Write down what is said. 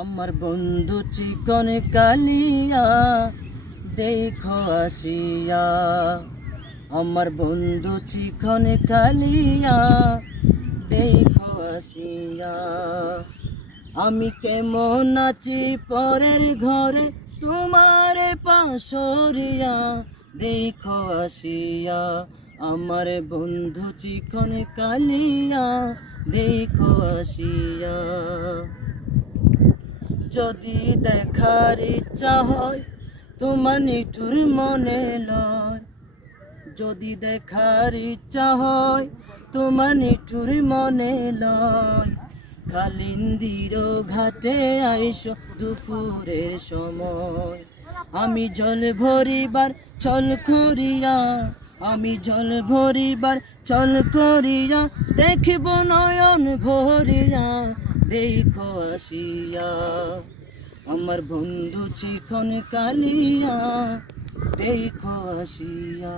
আমার বন্ধু চিকন কালিয়া দেখো আসিয়া, আমার বন্ধু চিকন কালিয়া দেখো আসিয়া। আমি কেমন আছি পরের ঘরে তোমার পাশরিয়া দেখো আসিয়া, আমার বন্ধু চিকন কালিয়া দেখো আসিয়া। যদি দেখার ইচ্ছা হয় তোমার নিঠুর মনে লয়, যদি দেখার ইচ্ছা হয় তোমার নিঠুর মনে লয়, কালিন্দির ঘাটে আইসো দুপুরের সময়। আমি জল ভরিবার ছল করিয়া, আমি জল ভরিবার ছল করিয়া দেখব নয়ন ভরিয়া দেখো আসিয়া, আমার বন্ধু চিকন কালিয়া দেখো আসিয়া।